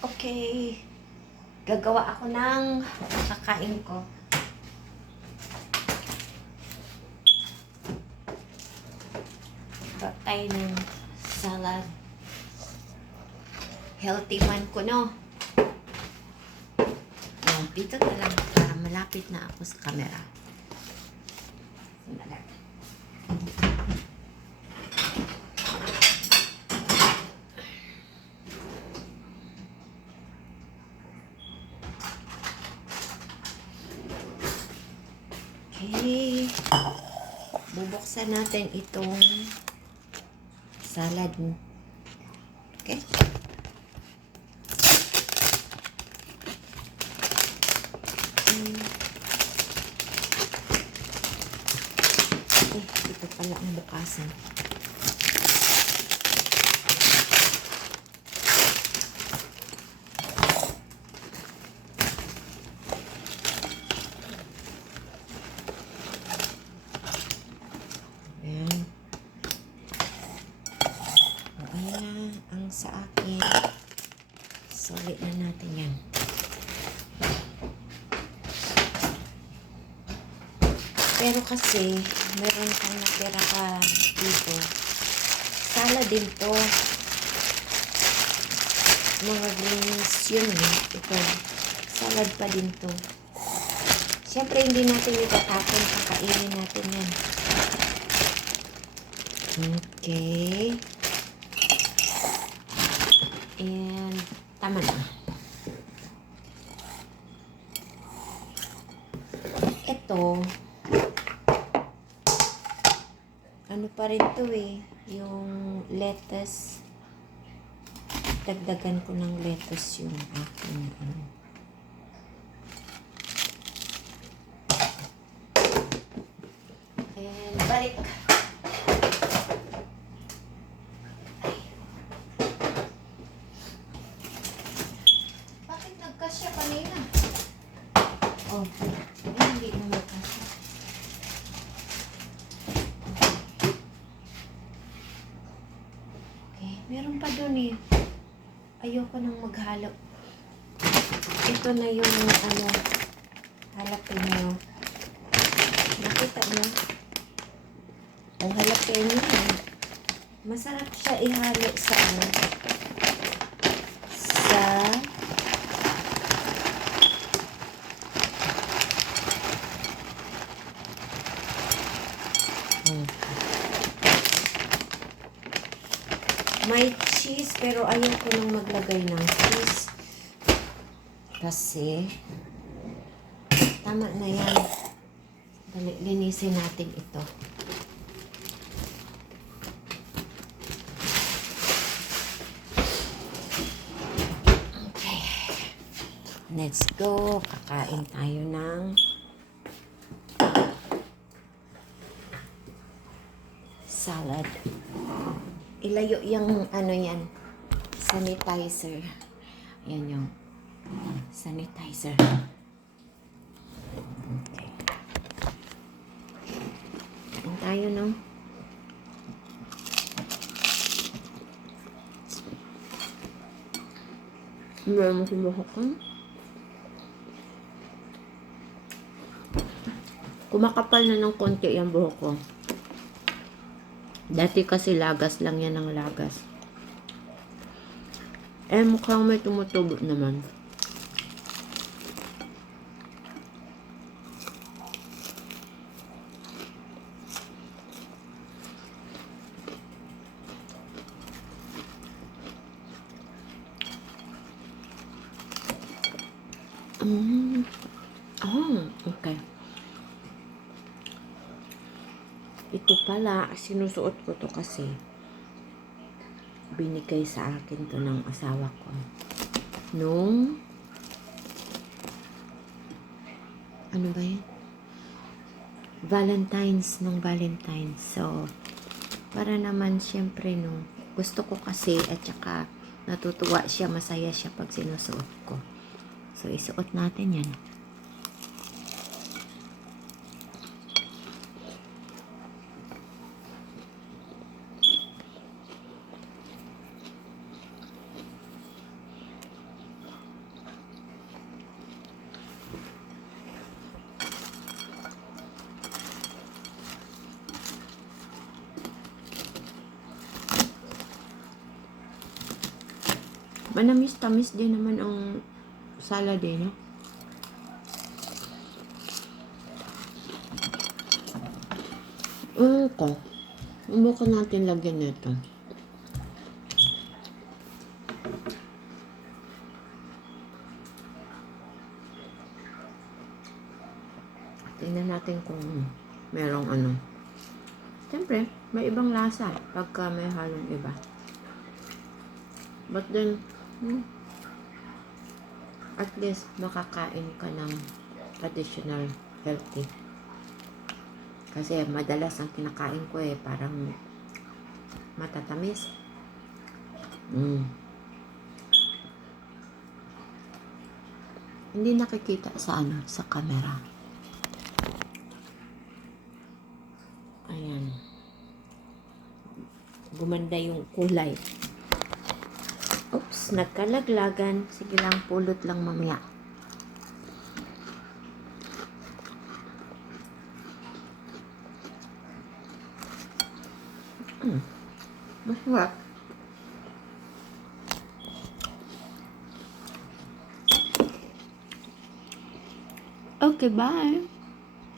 Okay, gagawa ako ng kakain ko. Gawa tayo ng salad. Healthy man ko, no? Oh, dito na lang para malapit na ako sa camera. Sandali. Okay. Bubuksan natin itong salad. Okay. Ito pala ang bukasan. Ayan. Okay na ang sa akin. Solid na natin yan. Pero kasi, meron kang natira ka dito. Salad din to. Mga greens yun eh. Ito. Salad pa din to. Siyempre, hindi natin itatapon. Kakainin natin yan. Okay. And, tama na. Ito, ano pa rin to eh, yung lettuce. Dagdagan ko ng lettuce yung aking ano. And balik. Ay. Bakit nagkasya kanina? Oh, hindi mo nagkasya. Meron pa dun eh. Ayoko nang maghalo. Ito na yung ano, jalapeno. Nakita mo? Ang jalapeno eh. Masarap siya ihalo sa ano. Sa may cheese, pero ayoko nang maglagay ng cheese. Kasi, tama na yan. Linisin natin ito. Okay. Let's go. Kakain tayo ng salad. Ilayo yung ano yan, sanitizer. Yan yung sanitizer. Okay. Kain tayo, no? Meron mo si buhok ko. Kumakapal na ng konti yung buhok ko. Dati kasi lagas lang yan ng lagas. Eh, mukhang may tumutubo naman. Oh, okay. Ito pala, sinusuot ko to kasi binigay sa akin to ng asawa ko. Nung, ano ba yan? Valentine's, nung Valentine's. So, para naman syempre no, gusto ko kasi at saka natutuwa siya, masaya siya pag sinusuot ko. So, isuot natin yan. Manamis-tamis din naman ang salad eh, no? Ko. Subukan natin lagyan nito. Tingnan natin kung merong ano. Siyempre, may ibang lasa pagka may halong iba. But then, at least makakain ka ng additional healthy. Kasi madalas ang kinakain ko eh, parang matatamis. Hindi nakikita sa sa camera. Ayan. Gumanda yung kulay. Oops, nagkalaglagan. Sige lang, pulot lang mamaya. Masarap. Okay, bye.